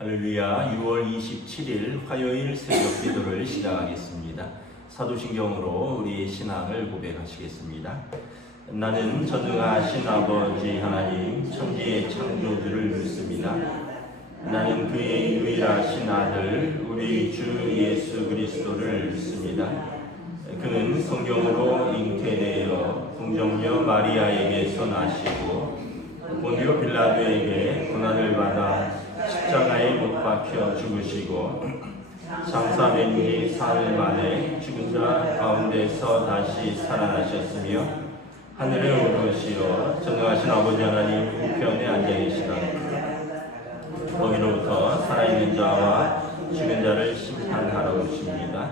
할렐루야. 6월 27일 화요일 새벽 기도를 시작하겠습니다. 사도신경으로 우리 신앙을 고백하시겠습니다. 나는 전능하신 아버지 하나님 천지의 창조주를 믿습니다. 나는 그의 유일하신 아들 우리 주 예수 그리스도를 믿습니다. 그는 성경으로 잉태되어 동정녀 마리아에게서 나시고 본디오 빌라도에게 고난을 받아 십자가에 못 박혀 죽으시고 장사된 지 사흘 만에 죽은 자 가운데서 다시 살아나셨으며 하늘에 오르시어 전능하신 아버지 하나님 우편에 앉아 계시다. 거기로부터 살아있는 자와 죽은 자를 심판하러 오십니다.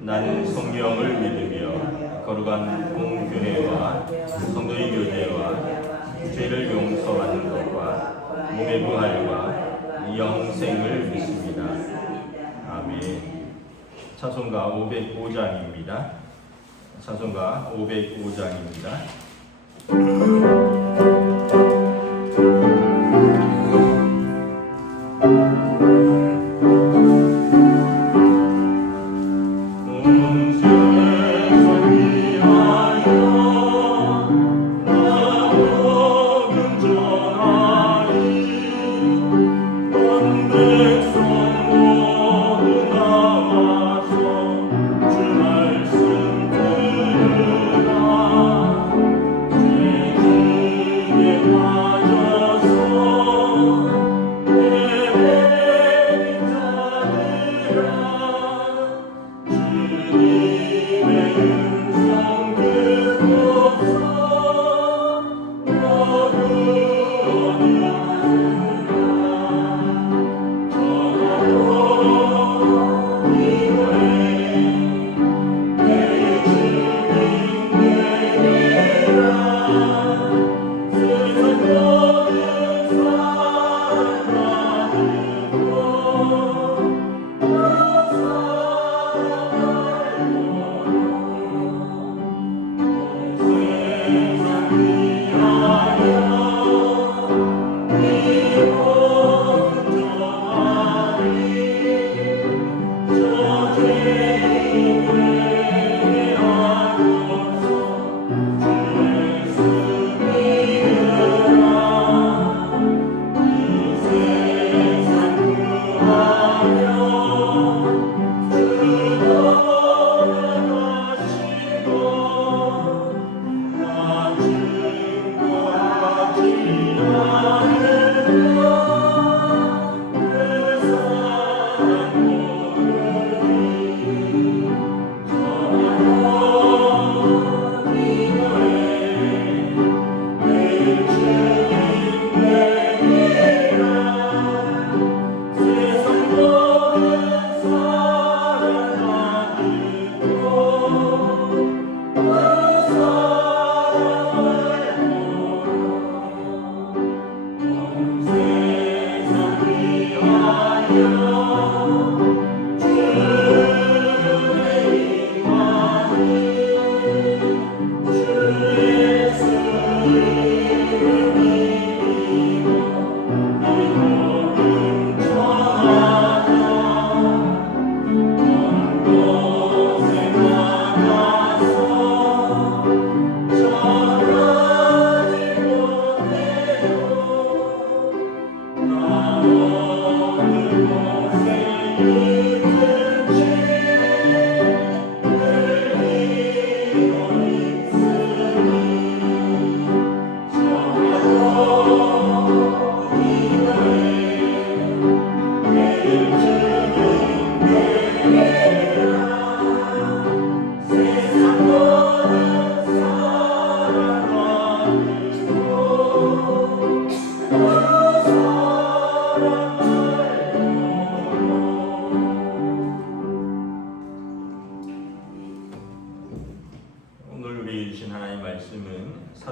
나는 성령을 믿으며 거룩한 공교회와 성도의 교제와 죄를 용서받는 것과 몸의 부활과 영생을 믿습니다. 아멘. 찬송가 505장입니다. 찬송가 505장입니다.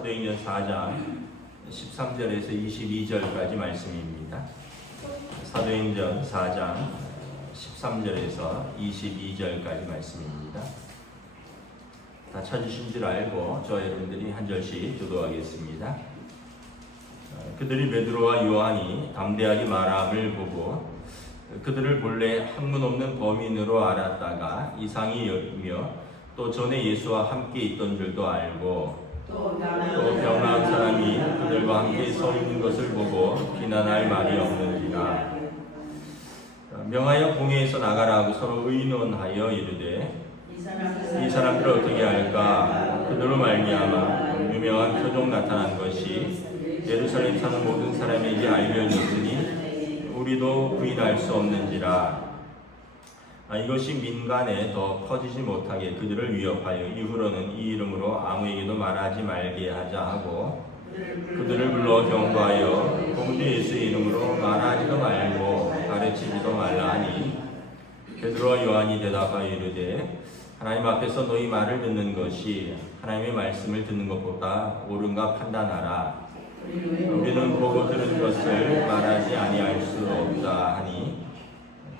사도행전 4장 13절에서 22절까지 말씀입니다. 사도행전 4장 13절에서 22절까지 말씀입니다. 다 찾으신 줄 알고 저와 여러분들이 한 절씩 교도하겠습니다. 그들이 베드로와 요한이 담대하게 말함을 보고 그들을 본래 학문 없는 범인으로 알았다가 이상이며 또 전에 예수와 함께 있던 줄도 알고 또 병나은 사람이 그들과 함께 서 있는 것을 보고 비난할 말이 없는지라. 명하여 공회에서 나가라 하고 서로 의논하여 이르되 이 사람들을 어떻게 할까? 그들로 말미암아 유명한 표적 나타난 것이 예루살렘 사는 모든 사람에게 알려졌으니 우리도 부인할 수 없는지라. 이것이 민간에 더 퍼지지 못하게 그들을 위협하여 이후로는 이 이름으로 아무에게도 말하지 말게 하자 하고 그들을 불러 경고하여 공주 예수의 이름으로 말하지도 말고 가르치지도 말라 하니 베드로와 요한이 대답하여 이르되 하나님 앞에서 너희 말을 듣는 것이 하나님의 말씀을 듣는 것보다 옳은가 판단하라. 우리는 보고 들은 것을 말하지 아니할 수 없다 하니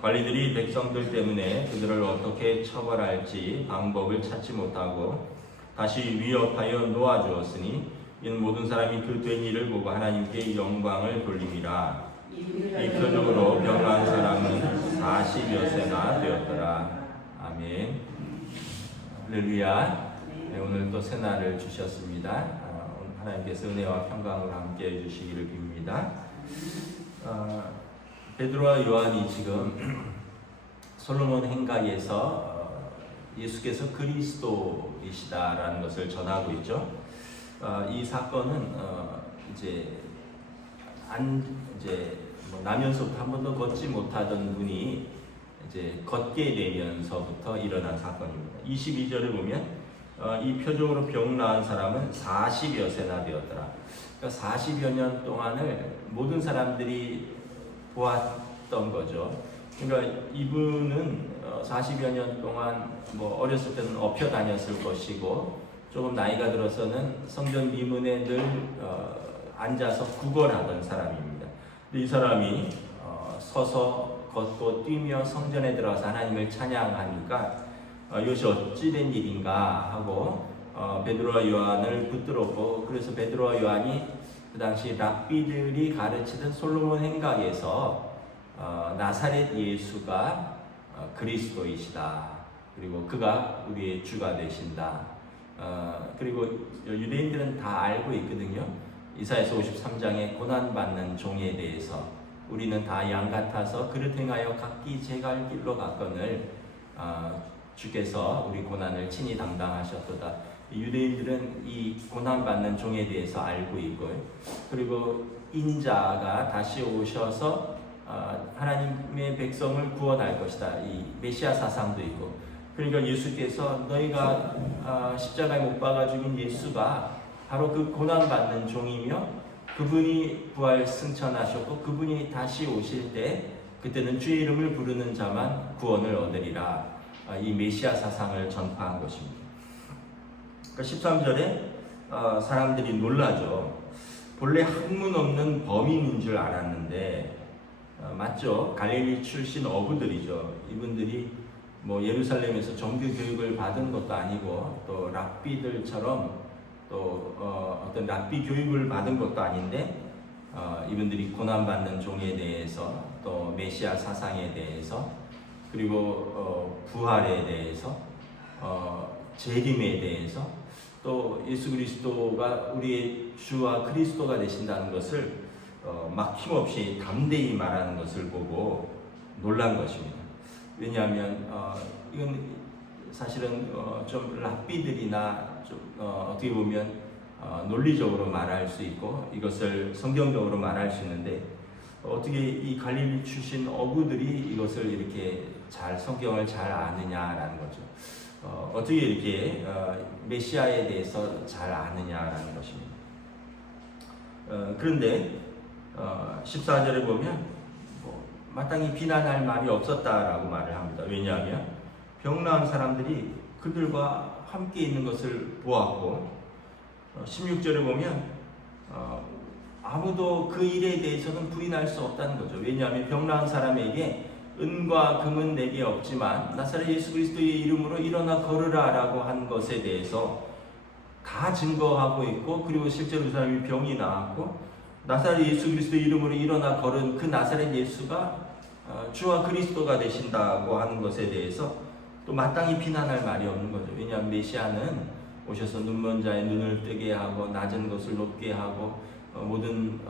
관리들이 백성들 때문에 그들을 어떻게 처벌할지 방법을 찾지 못하고 다시 위협하여 놓아주었으니 이는 모든 사람이 그 된 일을 보고 하나님께 영광을 돌림이라. 이 표적으로 병나은 사람은 40여 세나 되었더라. 아멘. 할렐루야. 네, 오늘 또 새날을 주셨습니다. 하나님께서 은혜와 평강을 함께 해주시기를 빕니다. 베드로와 요한이 지금 솔로몬 행각에서 예수께서 그리스도이시다라는 것을 전하고 있죠. 이 사건은 이제 나면서부터 한 번도 걷지 못하던 분이 이제 걷게 되면서부터 일어난 사건입니다. 22절을 보면 이 표적으로 병 나은 사람은 40여 세나 되었더라. 그러니까 40여 년 동안을 모든 사람들이 보았던 거죠. 그러니까 이분은 40여 년 동안 뭐 어렸을 때는 업혀 다녔을 것이고 조금 나이가 들어서는 성전 미문에 늘 앉아서 구걸하던 사람입니다. 근데 이 사람이 서서 걷고 뛰며 성전에 들어가서 하나님을 찬양하니까 이것이 어찌된 일인가 하고 베드로와 요한을 붙들었고, 그래서 베드로와 요한이 그 당시 랍비들이 가르치던 솔로몬 행각에서 나사렛 예수가 그리스도이시다, 그리고 그가 우리의 주가 되신다, 그리고 유대인들은 다 알고 있거든요. 이사야서 53장에 고난받는 종에 대해서 우리는 다 양 같아서 그릇 행하여 각기 제갈 길로 갔거늘 주께서 우리 고난을 친히 담당하셨도다. 유대인들은 이 고난받는 종에 대해서 알고 있고, 그리고 인자가 다시 오셔서 하나님의 백성을 구원할 것이다, 이 메시아 사상도 있고, 그러니까 예수께서 너희가 십자가에 못 박아 죽인 예수가 바로 그 고난받는 종이며 그분이 부활 승천하셨고 그분이 다시 오실 때 그때는 주의 이름을 부르는 자만 구원을 얻으리라, 이 메시아 사상을 전파한 것입니다. 그러니까 13절에 사람들이 놀라죠. 본래 학문 없는 범인인 줄 알았는데 맞죠? 갈릴리 출신 어부들이죠. 이분들이 뭐 예루살렘에서 정규 교육을 받은 것도 아니고 또 랍비들처럼 또 어떤 랍비 교육을 받은 것도 아닌데 이분들이 고난받는 종에 대해서 또 메시아 사상에 대해서 그리고 부활에 대해서 재림에 대해서 또 예수 그리스도가 우리의 주와 그리스도가 되신다는 것을 막힘없이 담대히 말하는 것을 보고 놀란 것입니다. 왜냐하면 이건 사실은 좀 랍비들이나 좀 어떻게 보면 논리적으로 말할 수 있고 이것을 성경적으로 말할 수 있는데 어떻게 이 갈릴리 출신 어부들이 이것을 이렇게 잘 성경을 잘 아느냐라는 거죠. 어떻게 이렇게 메시아에 대해서 잘 아느냐라는 것입니다. 그런데 14절에 보면 마땅히 비난할 말이 없었다라고 말을 합니다. 왜냐하면 병나은 사람들이 그들과 함께 있는 것을 보았고 16절에 보면 아무도 그 일에 대해서는 부인할 수 없다는 거죠. 왜냐하면 병나은 사람에게 은과 금은 내게 없지만 나사렛 예수 그리스도의 이름으로 일어나 걸으라 라고 한 것에 대해서 다 증거하고 있고, 그리고 실제로 그 사람이 병이 나았고 나사렛 예수 그리스도 이름으로 일어나 걸은 그 나사렛 예수가 주와 그리스도가 되신다고 하는 것에 대해서 또 마땅히 비난할 말이 없는 거죠. 왜냐하면 메시아는 오셔서 눈먼 자의 눈을 뜨게 하고 낮은 것을 높게 하고 모든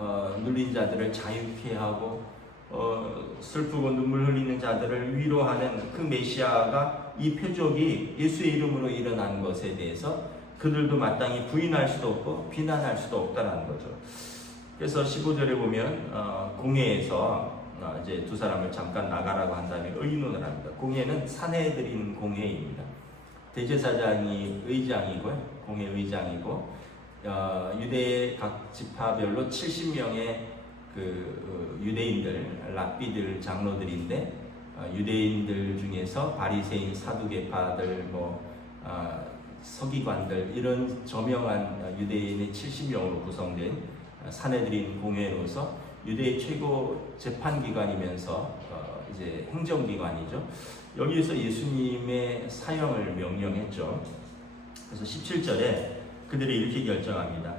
눌린 자들을 자유케 하고 슬프고 눈물 흘리는 자들을 위로하는 그 메시아가 이 표적이 예수의 이름으로 일어난 것에 대해서 그들도 마땅히 부인할 수도 없고 비난할 수도 없다는 거죠. 그래서 15절에 보면 공회에서 이제 두 사람을 잠깐 나가라고 한 다음에 의논을 합니다. 공회는 사내들인 공회입니다. 대제사장이 의장이고요, 공회 의장이고 유대의 각 지파별로 70명의 그 유대인들, 랍비들, 장로들인데 유대인들 중에서 바리새인, 사두개파들, 서기관들 이런 저명한 유대인의 70명으로 구성된 사내들인 공회로서 유대의 최고 재판기관이면서 이제 행정기관이죠. 여기에서 예수님의 사형을 명령했죠. 그래서 17절에 그들이 이렇게 결정합니다.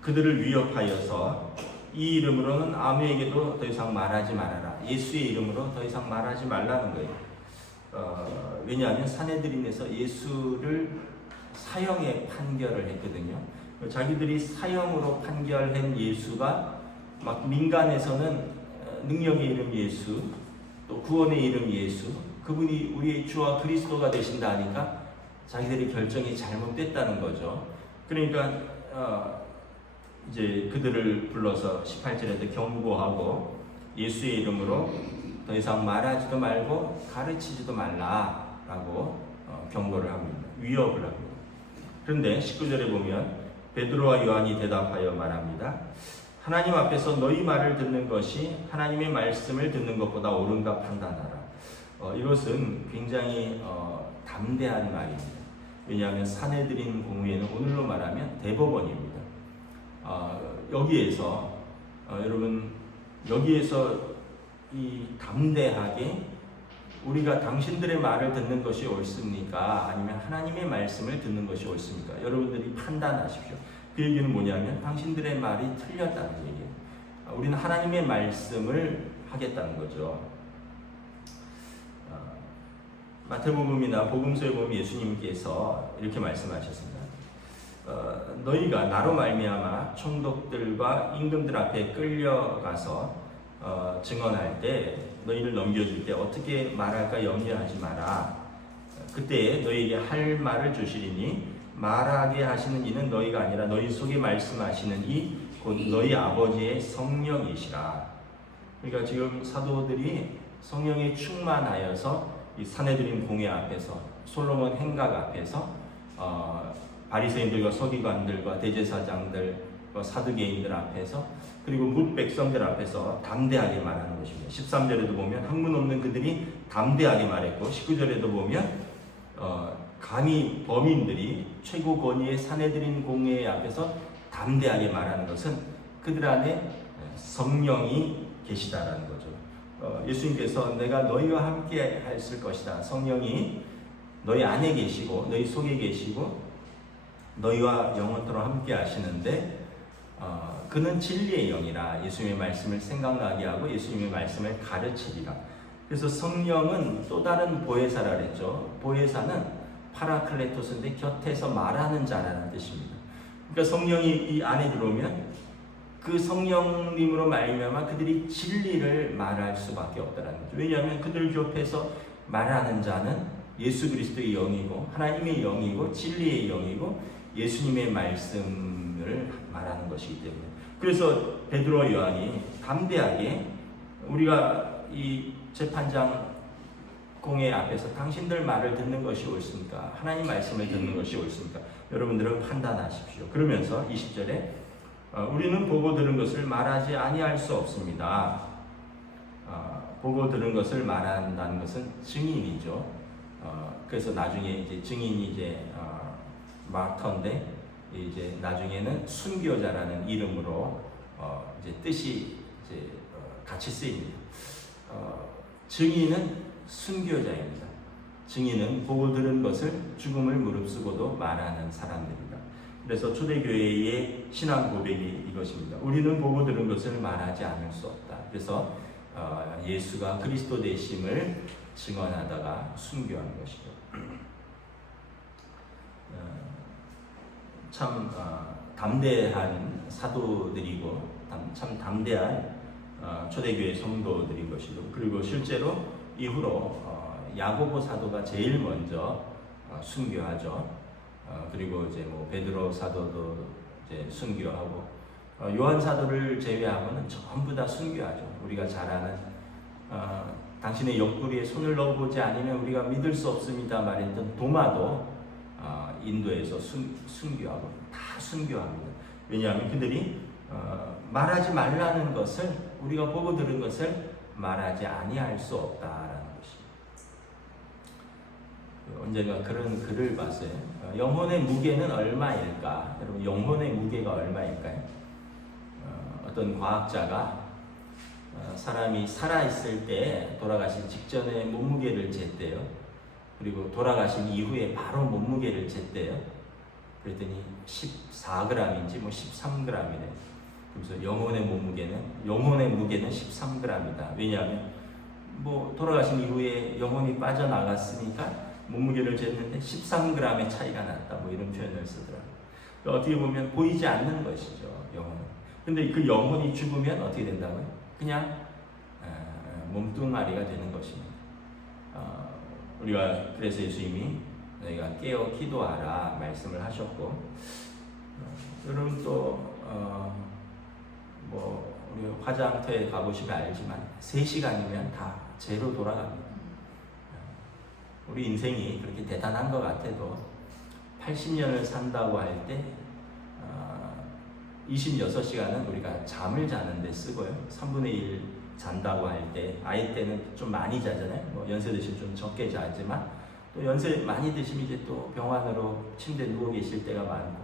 그들을 위협하여서 이 이름으로는 아무에게도 더 이상 말하지 말아라. 예수의 이름으로 더 이상 말하지 말라는 거예요. 왜냐하면 사내들인에서 예수를 사형에 판결을 했거든요. 자기들이 사형으로 판결한 예수가 막 민간에서는 능력의 이름 예수, 또 구원의 이름 예수, 그분이 우리의 주와 그리스도가 되신다 하니까 자기들의 결정이 잘못됐다는 거죠. 그러니까 이제 그들을 불러서 18절에도 경고하고 예수의 이름으로 더 이상 말하지도 말고 가르치지도 말라라고 경고를 합니다. 위협을 합니다. 그런데 19절에 보면 베드로와 요한이 대답하여 말합니다. 하나님 앞에서 너희 말을 듣는 것이 하나님의 말씀을 듣는 것보다 옳은가 판단하라. 이것은 굉장히 담대한 말입니다. 왜냐하면 사내들인 공회는 오늘로 말하면 대법원입니다. 여기에서 여러분 여기에서 이 담대하게 우리가 당신들의 말을 듣는 것이 옳습니까? 아니면 하나님의 말씀을 듣는 것이 옳습니까? 여러분들이 판단하십시오. 그 얘기는 뭐냐면 당신들의 말이 틀렸다는 얘기예요. 우리는 하나님의 말씀을 하겠다는 거죠. 마태복음이나 복음서에 보면 예수님께서 이렇게 말씀하셨습니다. 너희가 나로 말미암아 총독들과 임금들 앞에 끌려가서 증언할 때 너희를 넘겨줄 때 어떻게 말할까 염려하지 마라. 그때 너희에게 할 말을 주시리니 말하게 하시는 이는 너희가 아니라 너희 속에 말씀하시는 이 곧 너희 아버지의 성령이시라. 그러니까 지금 사도들이 성령에 충만하여서 이 사내들인 공회 앞에서 솔로몬 행각 앞에서 바리새인들과 서기관들과 대제사장들과 사두개인들 앞에서 그리고 뭇 백성들 앞에서 담대하게 말하는 것입니다. 13절에도 보면 학문 없는 그들이 담대하게 말했고 19절에도 보면 감히 범인들이 최고 권위의 사내들인 공회 앞에서 담대하게 말하는 것은 그들 안에 성령이 계시다라는 거죠. 예수님께서 내가 너희와 함께 했을 것이다. 성령이 너희 안에 계시고 너희 속에 계시고 너희와 영원토록 함께 하시는데 그는 진리의 영이라 예수님의 말씀을 생각나게 하고 예수님의 말씀을 가르치리라. 그래서 성령은 또 다른 보혜사라 그랬죠. 보혜사는 파라클레토스인데 곁에서 말하는 자라는 뜻입니다. 그러니까 성령이 이 안에 들어오면 그 성령님으로 말미암아 그들이 진리를 말할 수밖에 없다는 거죠. 왜냐하면 그들 곁에서 말하는 자는 예수 그리스도의 영이고 하나님의 영이고 진리의 영이고 예수님의 말씀을 말하는 것이기 때문에 그래서 베드로와 요한이 담대하게 우리가 이 재판장 공회 앞에서 당신들 말을 듣는 것이 옳습니까? 하나님 말씀을 듣는 것이 옳습니까? 여러분들은 판단하십시오. 그러면서 20절에 우리는 보고 들은 것을 말하지 아니할 수 없습니다. 보고 들은 것을 말한다는 것은 증인이죠. 그래서 나중에 이제 증인이 이제 마터인데 이제 나중에는 순교자라는 이름으로 이제 뜻이 이제 같이 쓰입니다. 증인은 순교자입니다. 증인은 보고 들은 것을 죽음을 무릅쓰고도 말하는 사람들이다. 그래서 초대교회의 신앙 고백이 이것입니다. 우리는 보고 들은 것을 말하지 않을 수 없다. 그래서 예수가 그리스도 되심을 증언하다가 순교한 것이죠. 참 담대한 사도들이고 참 담대한 초대교회 성도들인 것이죠. 그리고 실제로 이후로 야고보 사도가 제일 먼저 순교하죠. 그리고 이제 뭐 베드로 사도도 이제 순교하고 요한 사도를 제외하고는 전부 다 순교하죠. 우리가 잘 아는 당신의 옆구리에 손을 넣어보지 않으면 우리가 믿을 수 없습니다 말했던 도마도 인도에서 순교하고 다 순교합니다. 왜냐하면 그들이 말하지 말라는 것을 우리가 보고 들은 것을 말하지 아니할 수 없다라는 것입니다. 언젠가 그런 글을 봤어요. 영혼의 무게는 얼마일까? 여러분 영혼의 무게가 얼마일까요? 어떤 과학자가 사람이 살아있을 때 돌아가신 직전에 몸무게를 쟀대요. 그리고 돌아가신 이후에 바로 몸무게를 쟀대요. 그랬더니 14g인지 뭐 13g이래. 그래서 영혼의 무게는 13g이다. 왜냐하면 뭐 돌아가신 이후에 영혼이 빠져나갔으니까 몸무게를 쟀는데 13g의 차이가 났다. 뭐 이런 표현을 쓰더라고요. 어떻게 보면 보이지 않는 것이죠, 영혼은. 근데 그 영혼이 죽으면 어떻게 된다고요? 그냥 몸뚱아리가 되는 것입니다. 우리가 그래서 예수님이 너희가 깨어 기도하라 말씀을 하셨고, 여러분 또 뭐 우리 화장터에 가보시면 알지만 3시간이면 다 제로 돌아갑니다. 우리 인생이 그렇게 대단한 것 같아도 80년을 산다고 할 때 26시간은 우리가 잠을 자는데 쓰고요. 3분의 1 잔다고 할 때, 아이 때는 좀 많이 자잖아요. 뭐 연세 드시면 좀 적게 자지만 또 연세 많이 드시면 이제 또 병원으로 침대에 누워 계실 때가 많고,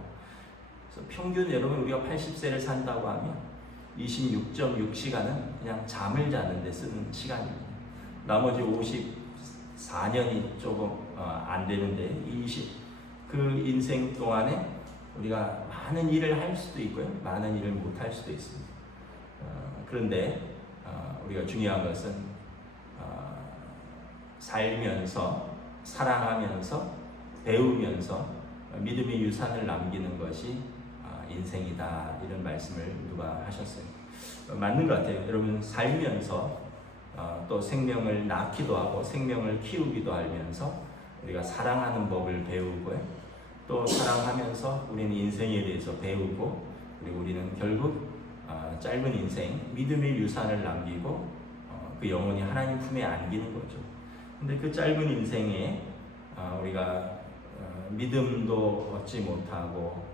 그래서 평균 여러분 우리가 80세를 산다고 하면 26.6시간은 그냥 잠을 자는데 쓰는 시간입니다. 나머지 54년이 조금 안 되는데 그 인생 동안에 우리가 많은 일을 할 수도 있고요, 많은 일을 못 할 수도 있습니다. 그런데 우리가 중요한 것은 살면서 사랑하면서 배우면서 믿음의 유산을 남기는 것이 인생이다, 이런 말씀을 누가 하셨어요. 맞는 것 같아요. 여러분 살면서 또 생명을 낳기도 하고 생명을 키우기도 하면서 우리가 사랑하는 법을 배우고요, 또 사랑하면서 우리는 인생에 대해서 배우고, 그리고 우리는 결국 짧은 인생 믿음의 유산을 남기고 그 영혼이 하나님 품에 안기는 거죠. 근데 그 짧은 인생에 우리가 믿음도 얻지 못하고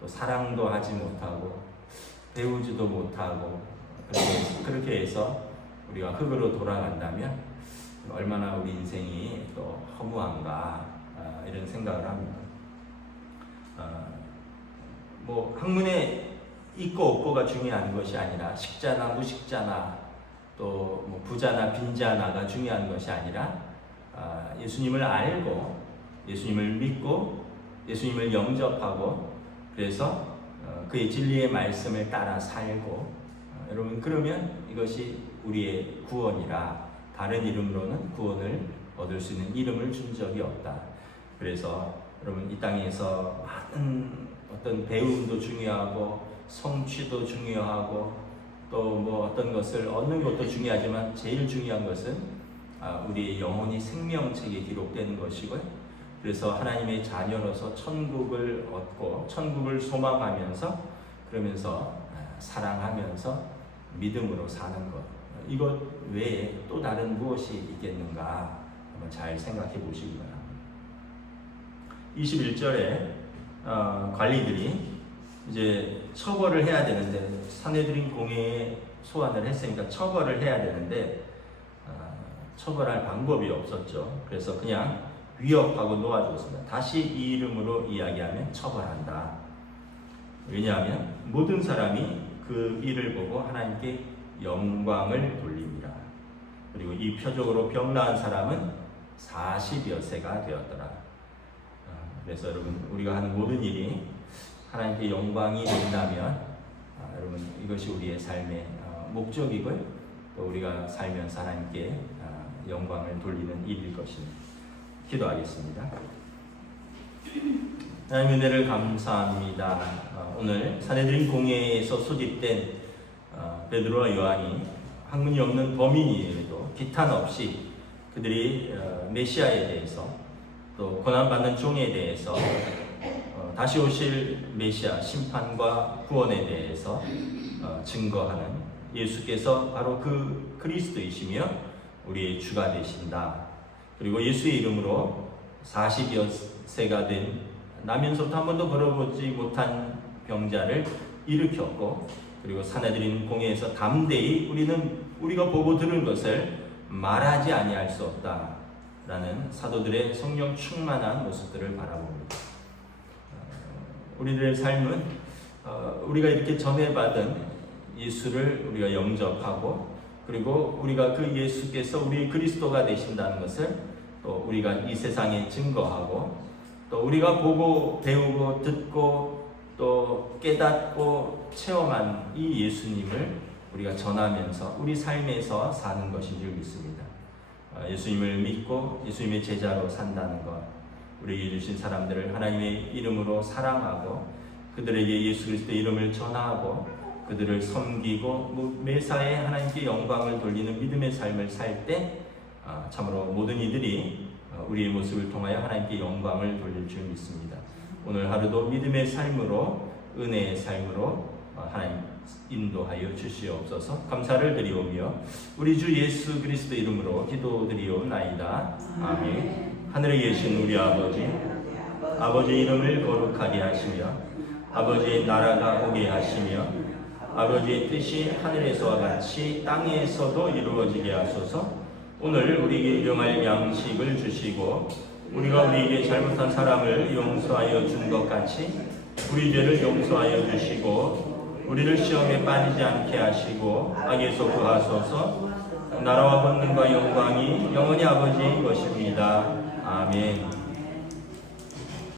또 사랑도 하지 못하고 배우지도 못하고 그렇게 해서 우리가 흙으로 돌아간다면 얼마나 우리 인생이 또 허무한가, 이런 생각을 합니다. 뭐 학문에 있고 없고가 중요한 것이 아니라 식자나 무식자나 또 뭐 부자나 빈자나가 중요한 것이 아니라 예수님을 알고 예수님을 믿고 예수님을 영접하고 그래서 그의 진리의 말씀을 따라 살고, 여러분 그러면 이것이 우리의 구원이라, 다른 이름으로는 구원을 얻을 수 있는 이름을 준 적이 없다. 그래서 여러분 이 땅에서 많은 어떤 배움도 중요하고 성취도 중요하고 또 뭐 어떤 것을 얻는 것도 중요하지만 제일 중요한 것은 우리의 영혼이 생명책에 기록되는 것이고요. 그래서 하나님의 자녀로서 천국을 얻고 천국을 소망하면서 그러면서 사랑하면서 믿음으로 사는 것, 이것 외에 또 다른 무엇이 있겠는가 한번 잘 생각해 보시기 바랍니다. 21절에 관리들이 이제 처벌을 해야 되는데, 산헤드린 공회에 소환을 했으니까 처벌을 해야 되는데 처벌할 방법이 없었죠. 그래서 그냥 위협하고 놓아주었습니다. 다시 이 이름으로 이야기하면 처벌한다. 왜냐하면 모든 사람이 그 일을 보고 하나님께 영광을 돌립니다. 그리고 이 표적으로 병 나은 사람은 40여 세가 되었더라. 그래서 여러분 우리가 하는 모든 일이 하나님께 영광이 된다면 여러분 이것이 우리의 삶의 목적이고요. 또 우리가 살면서 하나님께 영광을 돌리는 일일 것입니다. 기도하겠습니다. 하나님 은혜를 감사합니다. 오늘 산헤드린 공회에서 소집된 베드로와 요한이 학문이 없는 범인이에도 기탄 없이 그들이 메시아에 대해서 또 고난받는 종에 대해서 다시 오실 메시아 심판과 구원에 대해서 증거하는 예수께서 바로 그 그리스도이시며 우리의 주가 되신다. 그리고 예수의 이름으로 40여 세가 된 나면서부터 한 번도 걸어보지 못한 병자를 일으켰고, 그리고 산헤드린 공회에서 담대히 우리가 보고 들은 것을 말하지 아니할 수 없다라는 사도들의 성령 충만한 모습들을 바라봅니다. 우리들의 삶은 우리가 이렇게 전해받은 예수를 우리가 영접하고, 그리고 우리가 그 예수께서 우리 그리스도가 되신다는 것을 또 우리가 이 세상에 증거하고, 또 우리가 보고 배우고 듣고 또 깨닫고 체험한 이 예수님을 우리가 전하면서 우리 삶에서 사는 것인 줄 믿습니다. 예수님을 믿고 예수님의 제자로 산다는 것, 우리에게 주신 사람들을 하나님의 이름으로 사랑하고 그들에게 예수 그리스도의 이름을 전하고 그들을 섬기고 매사에 하나님께 영광을 돌리는 믿음의 삶을 살 때 참으로 모든 이들이 우리의 모습을 통하여 하나님께 영광을 돌릴 줄 믿습니다. 오늘 하루도 믿음의 삶으로, 은혜의 삶으로 하나님 인도하여 주시옵소서. 감사를 드리오며 우리 주 예수 그리스도 이름으로 기도드리옵나이다. 아멘. 하늘에 계신 우리 아버지 이름을 거룩하게 하시며 아버지의 나라가 오게 하시며 아버지의 뜻이 하늘에서와 같이 땅에서도 이루어지게 하소서. 오늘 우리에게 일용할 양식을 주시고 우리가 우리에게 잘못한 사람을 용서하여 준 것 같이 우리 죄를 용서하여 주시고 우리를 시험에 빠지지 않게 하시고 악에서 구하소서. 나라와 권능과 영광이 영원히 아버지의 것입니다. 아멘.